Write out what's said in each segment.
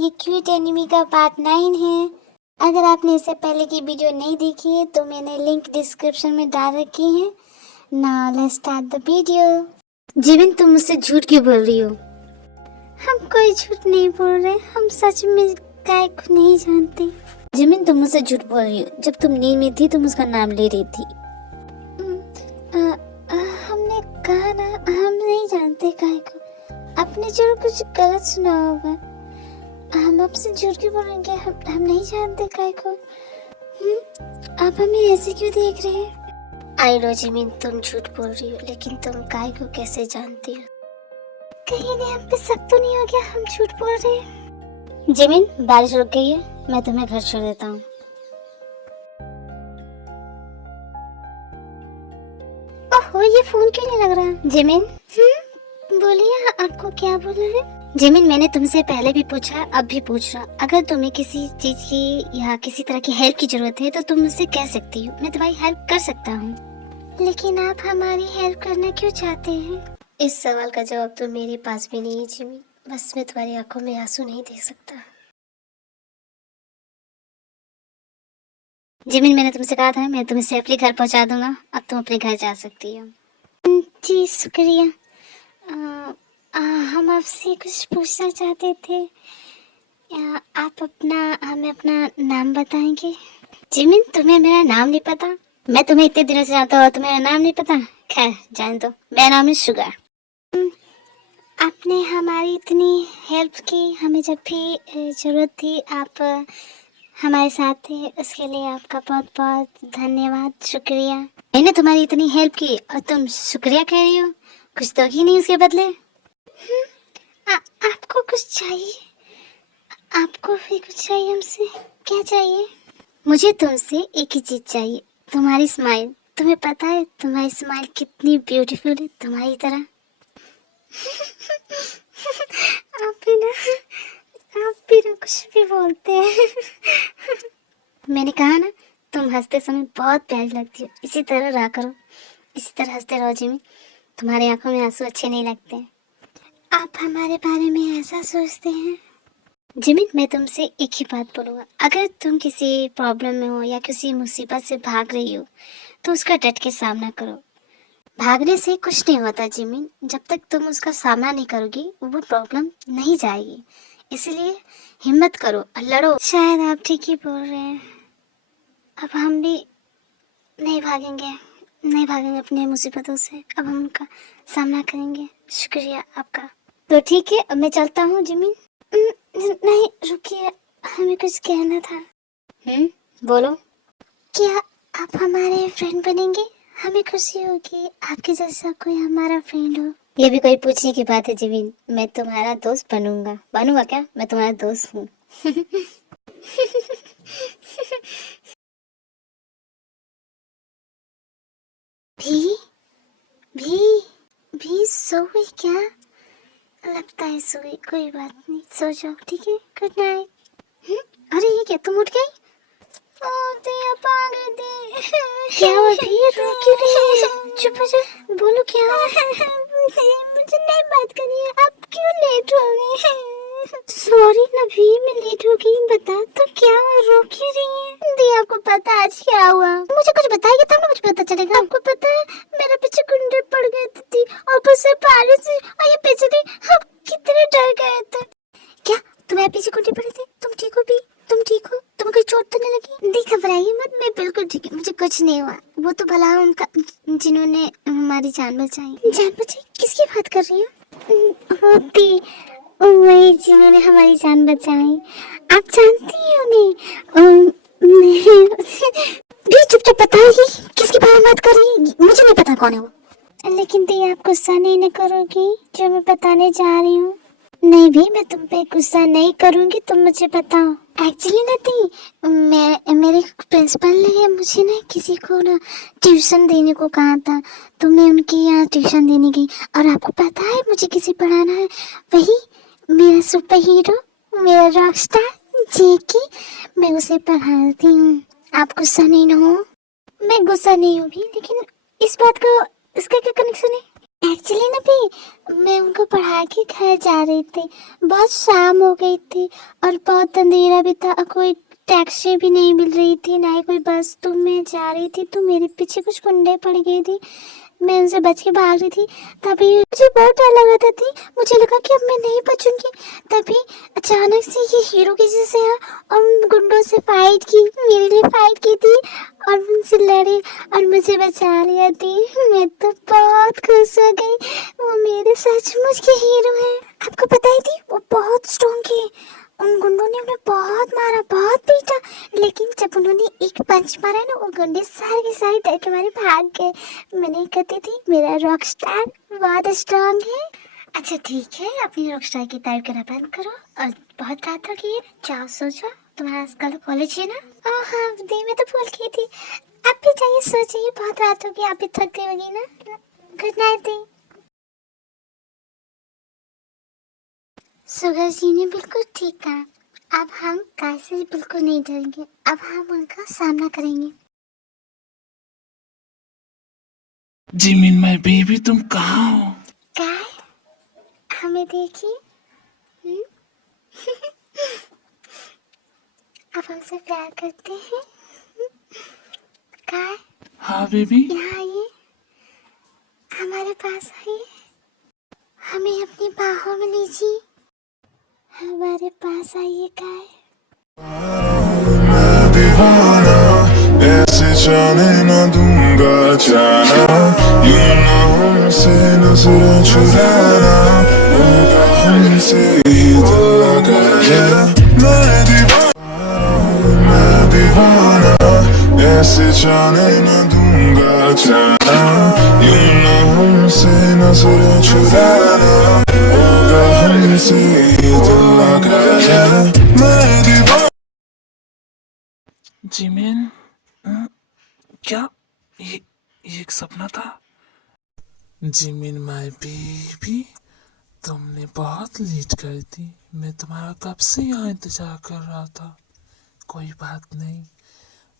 ये cute enemy का part 9 है। अगर आपने इससे पहले की वीडियो नहीं देखी है तो मैंने लिंक डिस्क्रिप्शन में डाल रखी है। Now let's start the video. Jimin, तुम मुझसे झूठ क्यों बोल रही हो? हम कोई झूठ नहीं बोल रहे, हम सच में काय को नहीं जानते। जिमिन, तुम मुझसे झूठ बोल रही हो। जब तुम नींद में थी तुम उसका नाम ले रही थी। हमने कहा ना, हम नहीं जानते काय को। आपने जरूर कुछ गलत सुना होगा। हम आपसे झूठ क्यों बोलेंगे? हम नहीं जानते काय को। आप हमें ऐसे क्यों देख रहे हैं? आई नो जिमिन, तुम झूठ बोल रही हो, लेकिन तुम काय को कैसे जानती हो? कहीं ने हम पे शक तो नहीं हो गया हम झूठ बोल रहे हैं? जिमिन, बारिश रुक गई है, मैं तुम्हें घर छोड़ देता हूँ। ओहो, ये फोन क्यों नहीं लग रहा? जिमिन, बोलिए, आपको क्या बोलना है? जिमिन, मैंने तुमसे पहले भी पूछा, अब भी पूछ रहा। अगर तुम्हें किसी चीज की या किसी तरह की हेल्प की जरूरत है तो तुम मुझसे कह सकती हो, मैं तुम्हारी हेल्प कर सकता हूँ। लेकिन आप हमारी हेल्प करना क्यों चाहते हैं? इस सवाल का जवाब तो मेरे पास भी नहीं है जिमिन। बस मैं तुम्हारी आंखों में आंसू नहीं देख सकता। जिमिन, मैंने तुमसे कहा था मैं तुम्हें सेफली घर पहुंचा दूंगा। अब तुम अपने घर जा सकती हो। जी शुक्रिया। हम आपसे कुछ पूछना चाहते थे। हमें अपना नाम बताएंगे? जिमिन, तुम्हें मेरा नाम नहीं पता? मैं तुम्हें इतने दिनों से जानता हूँ और तुम्हें मेरा नाम नहीं पता? खैर, जान दो, मेरा नाम है शुगर। आपने हमारी इतनी हेल्प की, हमें जब भी जरूरत थी आप हमारे साथ थे, उसके लिए आपका बहुत बहुत धन्यवाद, शुक्रिया। मैंने तुम्हारी इतनी हेल्प की और तुम शुक्रिया कह रही हो? कुछ दोगी नहीं उसके बदले? आपको कुछ चाहिए? आपको भी कुछ चाहिए हमसे? क्या चाहिए? मुझे तुमसे एक ही चीज चाहिए, तुम्हारी स्माइल। तुम्हें पता है तुम्हारी स्माइल कितनी ब्यूटीफुल है, तुम्हारी तरह। आप भी ना कुछ भी बोलते हैं। मैंने कहा ना, तुम हंसते समय बहुत प्यारी लगती हो। इसी तरह रहा करो, इसी तरह हंसते रहो जिमी। तुम्हारी आंखों में आंसू अच्छे नहीं लगते। आप हमारे बारे में ऐसा सोचते हैं? जिमिन, मैं तुमसे एक ही बात बोलूँगा। अगर तुम किसी प्रॉब्लम में हो या किसी मुसीबत से भाग रही हो तो उसका डट के सामना करो। भागने से कुछ नहीं होता जिमिन, जब तक तुम उसका सामना नहीं करोगी वो प्रॉब्लम नहीं जाएगी। इसलिए हिम्मत करो और लड़ो। शायद आप ठीक ही बोल रहे हैं। अब हम भी नहीं भागेंगे अपनी मुसीबतों से। अब हम उनका सामना करेंगे। शुक्रिया आपका। तो ठीक है, अब मैं चलता हूँ जिमिन। नहीं रुकिए, हमें कुछ कहना था। बोलो। क्या आप हमारे फ्रेंड बनेंगे? हमें खुशी होगी आपके जैसा कोई हमारा फ्रेंड हो। ये भी कोई पूछने की बात है जिमिन? मैं तुम्हारा दोस्त बनूंगा क्या? मैं तुम्हारा दोस्त हूँ। भी भी भी सो गई क्या? लगता है सो गई, कोई बात नहीं, सो जाओ, ठीक है, गुड नाइट। अरे ये क्या, तुम उठ गई? क्या हुआ भी? रो क्यों रही है? चुप हो जा, बोलो क्या हुआ? मुझे नहीं बात करनी है। आप क्यों लेट हो गए? सॉरी ना भी, मैं लेट हो गई। बता तो क्या हुआ, रो क्यों रही है? दी, आपको पता आज क्या हुआ? मुझे कुछ बताइए तब ना मुझे पता चलेगा। आपको पता है मेरे पीछे गुंडे पड़ गए थे और ऊपर से बारिश और ये पिछले हम कितने डर गए थे। क्या तुम्हारे पीछे गुंडे पड़े थे? तुम ठीक हो भी? तुम ठीक हो? तुम्हें कोई चोट तो नहीं लगी? दी, घबराइए मत, मैं बिल्कुल ठीक है, मुझे कुछ नहीं हुआ। वो तो भला उनका जिन्होंने हमारी जान बचाई। जान बचाई? किसकी बात कर रही हो? होती वही जिन्होंने हमारी जान बचाई। आप जानती ही उन्हें? भी चुपचाप बताइए किसकी बात कर रही है? मुझे नहीं पता कौन है वो। लेकिन दी, आप गुस्सा नहीं न करोगी जो मैं बताने जा रही हूँ? नहीं भी, मैं तुम पे गुस्सा नहीं करूंगी, तुम मुझे बताओ। एक्चुअली ना दी, मेरे प्रिंसिपल ने मुझे ना किसी को ना ट्यूशन देने को कहा था, तो मैं उनके यहाँ ट्यूशन देने गई। और आपको पता है मुझे किसे पढ़ाना है? वही मेरा सुपर हीरो, मेरा रॉकस्टार जेकी, मैं उसे पढ़ाती हूँ। आप गुस्सा नहीं ना हो? मैं गुस्सा नहीं हूँ भी, लेकिन इस बात का इसका क्या कनेक्शन है? एक्चुअली ना भी मैं उनको पढ़ा के घर जा रही थी, बहुत शाम हो गई थी और बहुत अंधेरा भी था, कोई टैक्सी भी नहीं मिल रही थी, ना ही कोई बस। तो मैं जा रही थी तो मेरे पीछे कुछ गुंडे पड़ गई थी, मैं उनसे बच के भाग रही थी। तभी मुझे बहुत डर लगा था थी, मुझे लगा कि अब मैं नहीं बचूंगी। तभी अचानक से ये हीरो के जैसे आया और उन गुंडों से फाइट की, मेरे लिए फाइट की थी और उनसे लड़े और मुझे बचा लिया थी। मैं तो बहुत खुश हो गई, वो मेरे सचमुच के हीरो हैं। आपको पता ही थी वो बहुत स्ट्रॉन्ग है। उन गुंडों ने उन्हें बहुत मारा, बहुत पीटा, लेकिन जब उन्होंने एक पंच मारा ना, वो गुंडे सारे के सारे डर के मारे भाग गए। मैंने कहती थी मेरा रॉक स्टार बहुत स्ट्रॉन्ग है। अच्छा ठीक है, अपनी रॉक स्टार की तारीफ करना बंद करो और बहुत रात हो गई है, जाओ सो जाओ, तुम्हारा कल कॉलेज है ना। ओह हाँ दी, मैं तो भूल गई थी। आप भी जाइए सो जाइए, बहुत रात हो गई, आप भी थक गई होगी ना। गुड नाइट दी। सुगर जी ने बिल्कुल ठीक कहा, अब हम काय से बिल्कुल नहीं डरेंगे, अब हम उनका सामना करेंगे। जिमिन माय बेबी, तुम कहाँ हो? काय, हमें देखिए। आप हमसे प्यार करते हैं? काय, हाँ बेबी। यहाँ आइए, हमारे पास आइए, हमें अपनी बाहों में लीजिए, हमारे पास आइए काय। मैं दीवाना, ऐसे जाने न दूंगा जाना, यूं ना हमसे नजर चुराना, होगा हमसे ही दिल लगाया। मैं दीवाना, ऐसे जाने न दूंगा जाना, यूं ना हमसे नजर चुराना, होगा हमसे ही दिल लगाया। मैं दीवाना। जिमिन, क्या ये एक सपना था? जिमिन माय बेबी, तुमने बहुत लेट कर दी, मैं तुम्हारा कब से यहाँ इंतजार कर रहा था। कोई बात नहीं,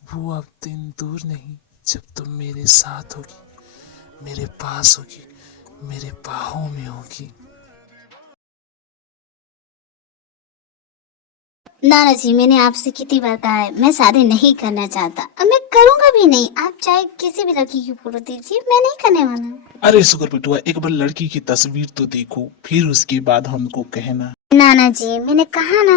वो अब दिन दूर नहीं जब तुम मेरे साथ होगी, मेरे पास होगी, मेरे बाहों में होगी। नाना जी, मैंने आपसे कितनी बार कहा है, मैं शादी नहीं करना चाहता, अब मैं करूंगा भी नहीं। आप चाहे किसी भी लड़की की फोटो दीजिए, मैं नहीं करने वाला। अरे शुक्र बेटुआ, एक बार लड़की की तस्वीर तो देखो, फिर उसके बाद हमको कहना। नाना जी, मैंने कहा ना,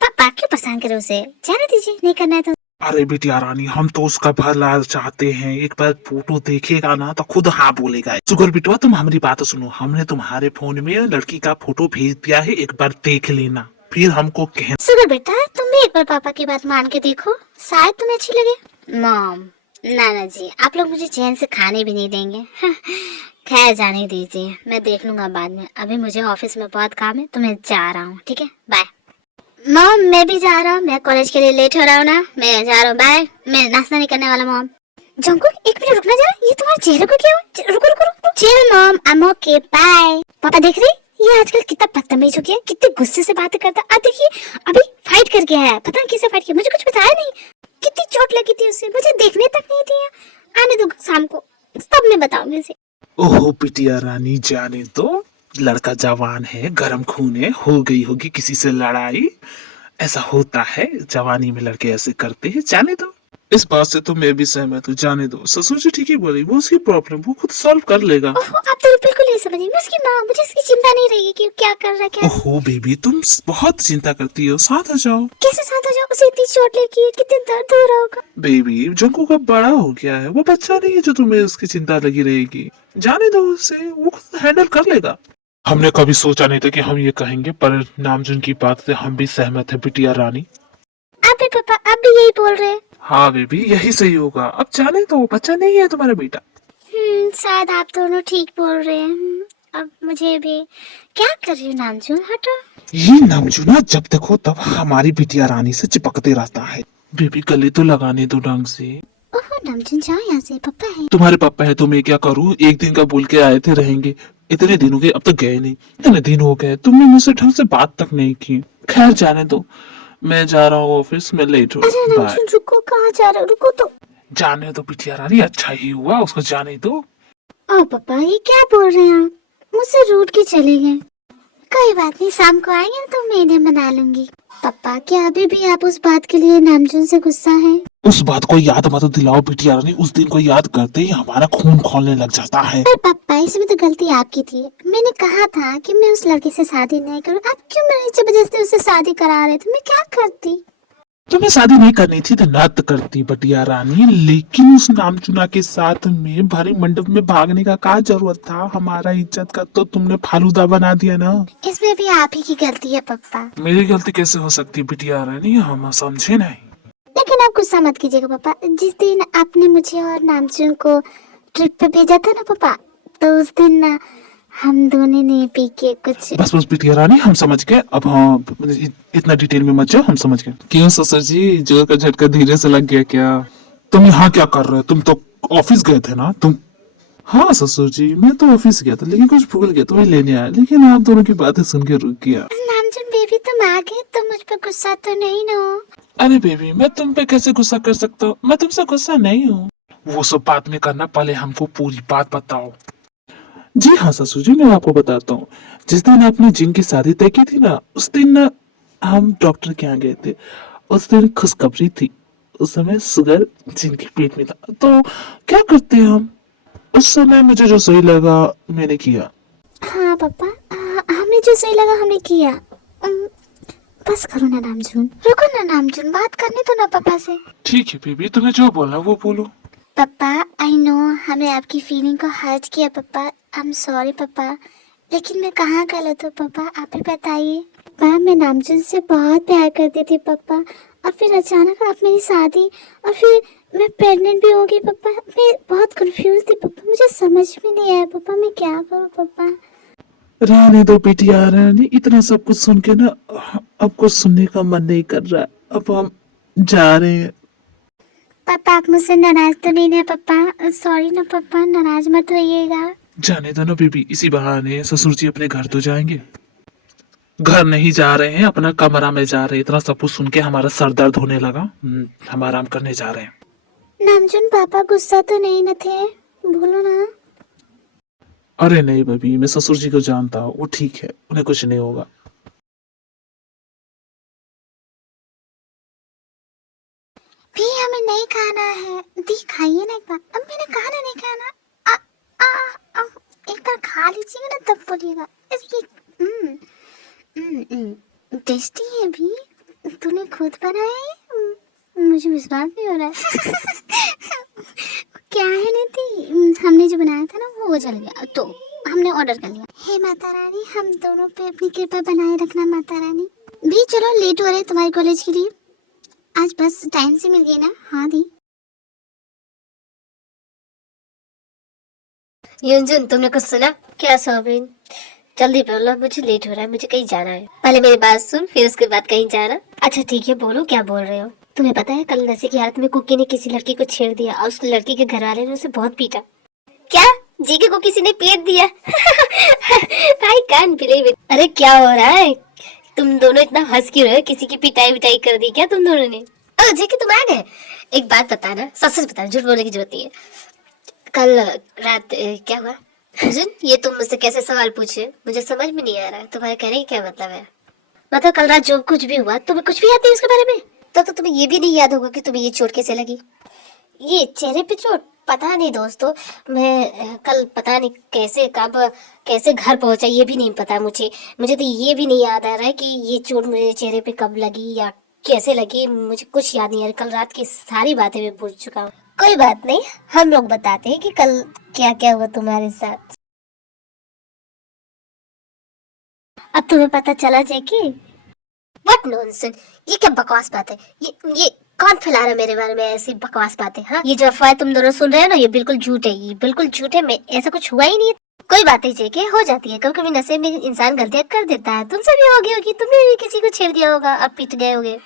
पापा क्यों पसंद करे उसे, जाने दीजिए, नहीं करना है तो। अरे बेटिया रानी, हम तो उसका भला चाहते हैं, एक बार फोटो देखेगा ना तो खुद हाँ बोलेगा। शुक्र बेटुआ, तुम हमारी बात सुनो, हमने तुम्हारे फोन में लड़की का फोटो भेज दिया है, एक बार देख लेना, फिर हमको कहना। सुगर बेटा, तुम भी एक बार पापा की बात मान के देखो, शायद तुम्हें अच्छी लगे। मॉम, नाना जी, आप लोग मुझे चैन से खाने भी नहीं देंगे। खैर जाने दीजिए, मैं देख लूंगा बाद में, अभी मुझे ऑफिस में बहुत काम है तो मैं जा रहा हूँ, ठीक है, बाय। मॉम मैं भी जा रहा हूँ, मैं कॉलेज के लिए लेट हो रहा हूँ ना, मैं जा रहा हूँ, बाय। मैं नाश्ता नहीं करने वाला मॉम। जंकुक एक मिनट रुकना जरा, ये तुम्हारे चेहरे को क्या हुआ? रुको रुको रुको, chill mom, I am okay, bye. पापा देख रही, ये आजकल कितना बदतमीज हो गया, कितने गुस्से से बातें करता। अब देखिए, अभी फाइट करके आया, पता नहीं किससे फाइट किया, मुझे कुछ बताया नहीं। कितनी चोट लगी थी उसे, मुझे देखने तक नहीं दिया। आने दो शाम को, तब मैं बताऊंगी उसे। ओहो बिटिया रानी, जाने दो, लड़का जवान है, गरम खून है, हो गई होगी किसी से लड़ाई, ऐसा होता है, जवानी में लड़के ऐसे करते हैं, जाने दो। इस बात से तो मैं भी सहमत हूँ, जाने दो, ससुर जी ठीक ही बोली, वो उसकी प्रॉब्लम वो खुद सॉल्व कर लेगा। ओहो, आप तो बिल्कुल नहीं समझे, मैं उसकी माँ, मुझे इसकी चिंता नहीं रहेगी कि क्या कर रहा है क्या नहीं। ओहो बेबी, तुम बहुत चिंता करती हो, साथ आ जाओ। कैसे साथ हो जाओ, उसे इतनी चोट लगी है, कितने दर्द हो रहा होगा। बेबी जंकू का बड़ा हो गया है, वो बच्चा नहीं है जो तुम्हें उसकी चिंता लगी रहेगी, जाने दो उसे, वो खुद हैंडल कर लेगा। हमने कभी सोचा नहीं था कि हम ये कहेंगे, पर नामजुन की बात से हम भी सहमत है बिटिया रानी। आप भी पापा, आप भी यही बोल रहे हैं। हाँ बेबी, यही सही होगा, अब जाने दो, बच्चा नहीं है तुम्हारा बेटा। शायद आप दोनों ठीक बोल रहे हैं। अब मुझे भी क्या कर रही हो नामजून, हटो। ये नामजुना जब देखो तब हमारी बिटिया रानी से चिपकते रहता है। बेबी गले तो लगाने दो ढंग से। ओहो नामजून, जाओ यहाँ से, पापा है। तुम्हारे पापा है तो मैं क्या करूँ, एक दिन का बोल के आए थे रहेंगे, इतने दिन हो गए अब तक गए नहीं, इतने दिन हो गए तुमने मुझसे ढंग से बात तक नहीं की। खैर जाने दो, मैं जा रहा हूँ ऑफिस में, लेट हो। अरे बाय। नामजून रुको, कहाँ जा रहे हो, रुको तो। जाने दो बिटिया रानी, अच्छा ही हुआ, उसको जाने दो। ओ पापा, ये क्या बोल रहे हैं आप? मुझसे रूठ के चले गए। कोई बात नहीं, शाम को आएंगे तो मैं इन्हें मना लूंगी। पापा, क्या अभी भी आप उस बात के लिए नामजुन से गुस्सा है? उस बात को याद मत दिलाओ बिटिया रानी, उस दिन को याद करते ही हमारा खून खौलने लग जाता है। पर पापा, इसमें तो गलती आपकी थी। मैंने कहा था कि मैं उस लड़के से शादी नहीं करूँ। आप क्यों मेरी जबरदस्ती उससे शादी करा रहे थे? मैं क्या करती? तुम्हें शादी नहीं करनी थी तो नत करती बिटिया रानी, लेकिन उस नामचुना के साथ में भरी मंडप में भागने का क्या जरूरत था? हमारा इज्जत का तो तुमने फालूदा बना दिया ना। इसमें भी आप ही की गलती है पापा। मेरी गलती कैसे हो सकती बिटिया रानी, हम समझे नहीं। लेकिन आप गुस्सा मत कीजिएगा पापा। जिस दिन आपने मुझे और नामचुन को ट्रिप पे भेजा था ना पापा, तो उस दिन ना हम दोनों ने पी के कुछ। बस बस बिटिया रानी, हम समझ गए। अब हाँ, इतना डिटेल में मत जाओ, हम समझ गए। क्यों ससुर जी, जोर का झटका धीरे से लग गया क्या? तुम यहाँ क्या कर रहे हो? तुम तो ऑफिस गए थे ना तुम? हाँ ससुर जी, मैं तो ऑफिस गया था, लेकिन कुछ भूल गया तो मैं लेने आया, लेकिन आप दोनों की बातें सुन के रुक गया। नामचुन बेबी, तुम आ गए तो मुझ पर गुस्सा तो नहीं ना हो? अरे बेबी, मैं तुम पे कैसे गुस्सा कर सकता हूँ? मैं तुमसे गुस्सा नहीं हूँ। वो सब बात में करना, पहले हमको पूरी बात बताओ। जी हाँ ससुर जी, मैं आपको बताता हूँ। जिस दिन आपने जिन की शादी तय की थी ना, उस दिन ना हम डॉक्टर के यहाँ गए थे। उस दिन खुशखबरी थी। उस समय शुगर जिन के पेट में था, तो क्या करते हम? उस समय मुझे जो सही लगा मैंने किया। हाँ पापा, हमें जो सही लगा हमने किया। बस करो ना नामचुन, रुको ना नामचुन, बात करने दो ना पापा से। ठीक है बेबी, तुम्हें जो बोलना वो बोलो। पापा, आई नो हमें आपकी फीलिंग को हर्ट किया पापा। आई एम सॉरी पापा। लेकिन मैं कहाँ गलत हूँ पापा, आप ही बताइए। पापा, मैं नामचुन से बहुत प्यार करती थी पापा, और फिर अचानक आप मेरी शादी, और फिर मैं प्रेग्नेंट भी हो गई पापा। मैं बहुत कंफ्यूज थी पापा, मुझे समझ में नहीं आया पापा, मैं क्या करूँ पापा। रहने दो बिटिया रानी, इतना सब कुछ सुन के ना अब कुछ सुनने का मन नहीं कर रहा। अब हम जा रहे हैं। पापा, आप मुझसे नाराज तो नहीं है पापा? सॉरी ना पापा, नाराज मत होइएगा। जाने दो ना बेबी, इसी बहाने ससुर जी अपने घर तो जाएंगे। घर नहीं जा रहे हैं, अपना कमरा में जा रहे हैं। इतना सब कुछ सुन के हमारा सर दर्द होने लगा। हम आराम करने जा रहे हैं। नामचुन पापा गुस्सा तो नहीं न थे? बोलो ना। अरे नहीं बेबी, मैं ससुर जी को जानता हूँ, वो ठीक है, उन्हें कुछ नहीं होगा। भी हमें नहीं खाना है, दी खाइए ना एक बार। अब मैंने कहा ना नहीं खाना। आ, आ, आ, एक बार खा लीजिएगा ना तब बोलिएगा। टेस्टी है भी, तूने खुद बनाया है? मुझे विश्वास नहीं हो रहा है। क्या है नीति, हमने जो बनाया था ना वो जल गया, तो हमने ऑर्डर कर लिया। हे माता रानी, हम दोनों पे अपनी कृपा बनाए रखना माता रानी। भी चलो, लेट हो रहे तुम्हारे कॉलेज के लिए। आज बस टाइम से मिल गई ना? हाँ दी। युंजुन, तुमने कुछ सुना? क्या सोबिन? जल्दी बोलो, मुझे लेट हो रहा है, मुझे कहीं जाना है। पहले मेरी बात सुन, फिर उसके बाद कहीं जाना। अच्छा ठीक है, बोलो क्या बोल रहे हो? तुम्हें पता है कल नशे की हालत में कुकी ने किसी लड़की को छेड़ दिया और उस लड़की के घर वाले ने उसे बहुत पीटा। क्या? जीके को किसी ने पीट दिया? I can't believe it. अरे क्या हो रहा है? तुम दोनों इतना हंस क्यों रहे हो? किसी की पिटाई विटाई कर दी क्या तुम दोनों ने? जीके तुम आ गए? एक बात बताना, सच सच बताना, झूठ बोलने की जरूरत नहीं है। कल रात क्या हुआ? अर्जुन, ये तुम मुझसे कैसे सवाल पूछे? मुझे समझ में नहीं आ रहा है, तुम्हारे कहने का क्या मतलब है? मतलब कल रात जो कुछ भी हुआ, तुम्हें कुछ भी याद नहीं उसके बारे में? तो तुम्हें ये भी नहीं याद होगा कि तुम्हें ये चोट कैसे लगी? ये चेहरे पे चोट? पता नहीं दोस्तों, मैं कल पता नहीं कैसे कब कैसे घर पहुंचा, ये भी नहीं पता मुझे। मुझे तो ये भी नहीं याद आ रहा है कि ये चोट मेरे चेहरे पे कब लगी या कैसे लगी। मुझे कुछ याद नहीं आ रहा। कल रात की सारी बातें मैं भूल चुका हूँ। कोई बात नहीं, हम लोग बताते हैं कि कल क्या क्या हुआ तुम्हारे साथ। अब तुम्हें पता चला जेकी? व्हाट नॉनसेंस, ये क्या बकवास बात है? ये कौन फैला रहा है मेरे बारे में ऐसी बकवास बातें? हाँ, ये जो अफवाह तुम दोनों सुन रहे हो ना, ये बिल्कुल झूठ है। ये बिल्कुल झूठ है, मैं ऐसा कुछ हुआ ही नहीं है। कोई बात नहीं जेके, हो जाती है कभी कभी, नशे में इंसान गलतियां कर देता है। तुमसे भी होगी होगी, तुमने भी किसी को छेड़ दिया होगा, अब पीट गए होगे।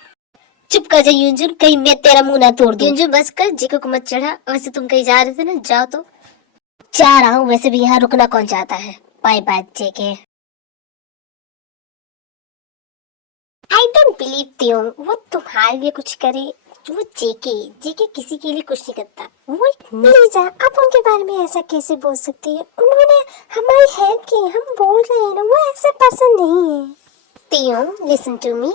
चुप कर जा युंजुन, कहीं मैं तेरा मुंह ना तोड़ दूं। युंजुन बस कर, जीको को मत चढ़ा। वैसे तुम कहीं जा रहे थे ना, जाओ तो। जा रहा हूँ, वैसे भी यहाँ रुकना कौन चाहता है। Bye bye JK. I don't believe वो तुम्हारे लिए कुछ करे। वो जेके जेके किसी के लिए कुछ नहीं करता। वो लीजा, आप उनके बारे में ऐसा कैसे बोल सकती है? उन्होंने हमारी हेल्प की, हम बोल रहे हैं ना, वो ऐसे पर्सन नहीं है। तियोंग, लिसन टू मी,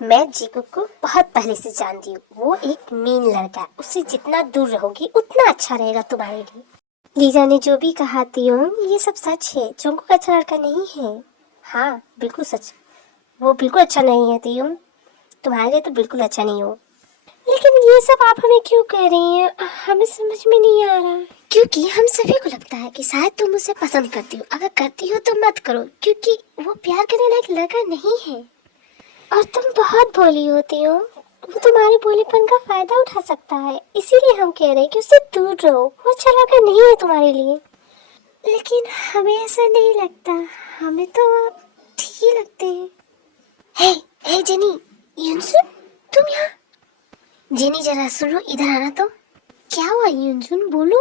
मैं जीकू को बहुत पहले से जानती हूँ। वो एक मीन लड़का है, उससे जितना दूर रहोगी उतना अच्छा रहेगा तुम्हारे लिए। लीजा ने जो भी कहा तियोंग, ये सब सच है। जंगकुक अच्छा लड़का नहीं है। हाँ बिल्कुल सच, वो बिल्कुल अच्छा नहीं है तियोंग, तुम्हारे लिए तो बिल्कुल अच्छा नहीं हो। लेकिन ये सब आप हमें क्यों कह रही हैं? हमें समझ में नहीं आ रहा। क्योंकि हम सभी को लगता है कि शायद तुम उसे पसंद करती हो। अगर करती हो तो मत करो, क्योंकि वो प्यार करने लायक लड़का नहीं है। और तुम बहुत भोली होती हो, वो तुम्हारे भोलेपन का फायदा उठा सकता है। इसीलिए हम कह रहे हैं कि उससे दूर रहो, वो अच्छा लड़का नहीं है तुम्हारे लिए। लेकिन हमें ऐसा नहीं लगता, हमें तो आप ठीक ही लगते हैं। हे हे जेनी, युनसुन, तुम यहाँ। जेनी जरा सुनो, इधर आना तो। क्या हुआ युनसुन, बोलो।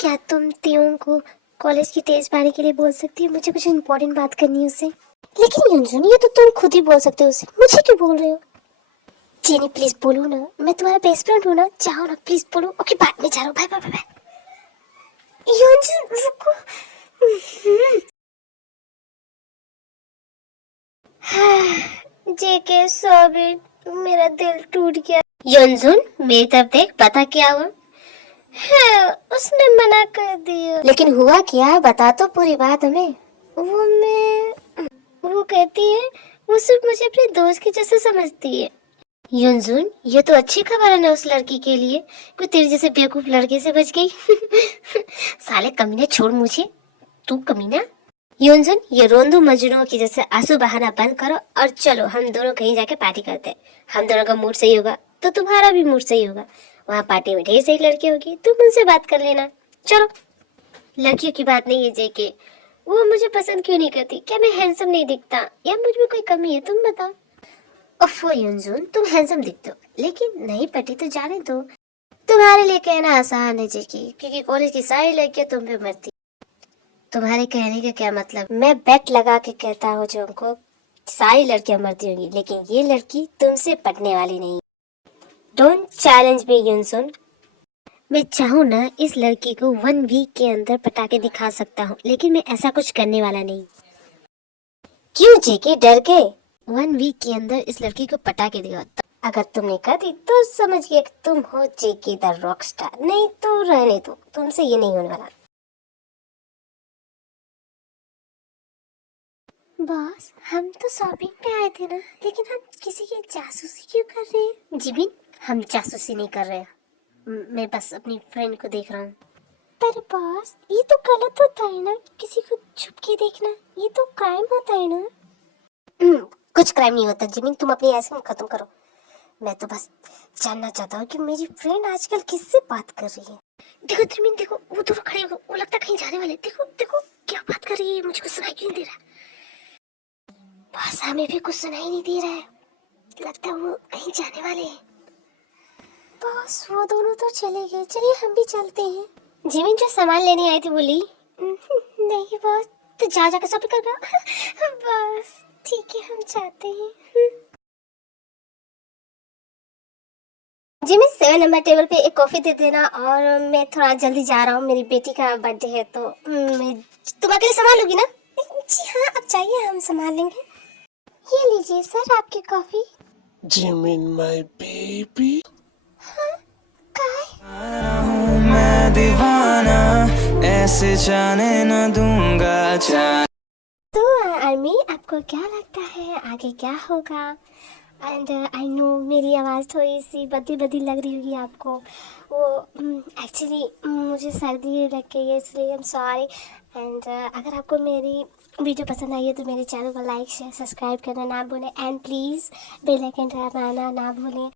क्या तुम तियोंग को कॉलेज की टेस्ट पाने के लिए बोल सकती हो? मुझे कुछ इम्पोर्टेंट बात करनी है उससे। लेकिन युनसुन, ये तो तुम खुद ही बोल सकते हो उसे, मुझे क्यों बोल रहे हो? जेनी प्लीज बोलो ना, मैं तुम्हारा बेस्ट फ्रेंड हूँ ना, जाओ ना प्लीज बोलो। ओके बाय, मैं जा रहा हूँ, बाय बाय बाय बाय। युनसुन रुको। जेके सॉरी, मेरा दिल टूट गया। युनसुन मेरी तरफ देख, बता क्या हुआ। हाँ, उसने मना कर दिया। लेकिन हुआ क्या, बता तो पूरी बात हमें। वो कहती है वो सिर्फ मुझे अपने दोस्त की जैसे समझती है। युनजुन, ये तो अच्छी खबर है ना उस लड़की के लिए, कोई तेरे जैसे बेवकूफ लड़के से बच गई। साले कमीने, छोड़ मुझे, तू कमीना। युनजुन, ये रोंदू मजनुओं की जैसे आंसू बहाना बंद करो और चलो हम दोनों कहीं जाके पार्टी करते हैं। हम दोनों का मूड सही होगा तो तुम्हारा भी मूड सही होगा। वहाँ पार्टी में ढेर सारी लड़की होगी, तुम उनसे बात कर लेना। चलो। लड़कियों की बात नहीं है जेके, वो मुझे पसंद क्यों नहीं करती? क्या मैं हैंडसम नहीं दिखता या मुझ में कोई कमी है? तुम बताओ। ओफो युनजुन, तुम हैंडसम दिखते हो, लेकिन नहीं पटी तो जाने दो। तुम्हारे लिए कहना आसान है जेके, क्योंकि कॉलेज की सारी लड़कियां तुम पे मरती। तुम्हारे कहने का क्या मतलब? मैं बेट लगा के कहता हूँ जो सारी लड़कियां मरती होंगी, लेकिन ये लड़की तुमसे पटने वाली नहीं। डोंट चैलेंज मी युनसुन। मैं चाहूँ ना इस लड़की को 1 वीक के अंदर पटा के दिखा सकता हूँ, लेकिन मैं ऐसा कुछ करने वाला नहीं। क्यों जेके, डर के? 1 वीक के अंदर इस लड़की को पटा के दिखाओ। अगर तुमने कर दी तो समझ गया कि तुम हो जेके द रॉक स्टार, नहीं तो रहने दो, तुमसे ये नहीं होने वाला। बॉस, हम तो शॉपिंग पे आए थे ना, लेकिन हम किसी की जासूसी क्यों कर रहे हैं? जिबिन, हम जासूसी नहीं कर रहे हैं, मैं बस अपनी फ्रेंड को देख रहा हूँ। पर बॉस, ये तो गलत होता है ना, किसी को छुप के देखना, ये तो क्राइम होता है ना। कुछ क्राइम नहीं होता जिमिन, तुम अपनी आइसक्रीम खत्म करो। मैं तो बस जानना चाहता हूँ कि मेरी फ्रेंड आजकल किससे बात कर रही है। देखो जिमिन, देखो वो दोनों खड़े हो गए, वो लगता है कहीं जाने वाले। देखो देखो क्या बात कर रही है, मुझे कुछ सुनाई क्यों नहीं दे रहा। बस हमें भी कुछ सुनाई नहीं दे रहा है, लगता है वो कहीं जाने वाले हैं। बस वो दोनों तो चले गए, चलिए हम भी चलते हैं। जिमिन जो सामान लेने आई थी बोली नहीं बॉस, तो जा जाकर शॉपिंग कर। बस ठीक है, हम जाते हैं। जिमिन 7 नंबर टेबल पे एक कॉफी दे देना, और मैं थोड़ा जल्दी जा रहा हूँ, मेरी बेटी का बर्थडे है, तो मैं तुम अकेले संभाल लूंगी ना? जी हाँ, आप चाहिए, हम संभाल लेंगे। ये लीजिए सर आपकी कॉफी। Jimin my baby. मैं दीवाना, ऐसे जाने न दूंगा जान। तो आर्मी, आपको क्या लगता है आगे क्या होगा? एंड आई नो मेरी आवाज़ थोड़ी सी बदी बदी लग रही होगी आपको। वो एक्चुअली मुझे सर्दी लग गई है, इसलिए आई एम सॉरी। एंड अगर आपको मेरी वीडियो पसंद आई है तो मेरे चैनल को लाइक शेयर सब्सक्राइब करना ना भूलें, एंड प्लीज़ बेल आइकन दबाना ना भूलें।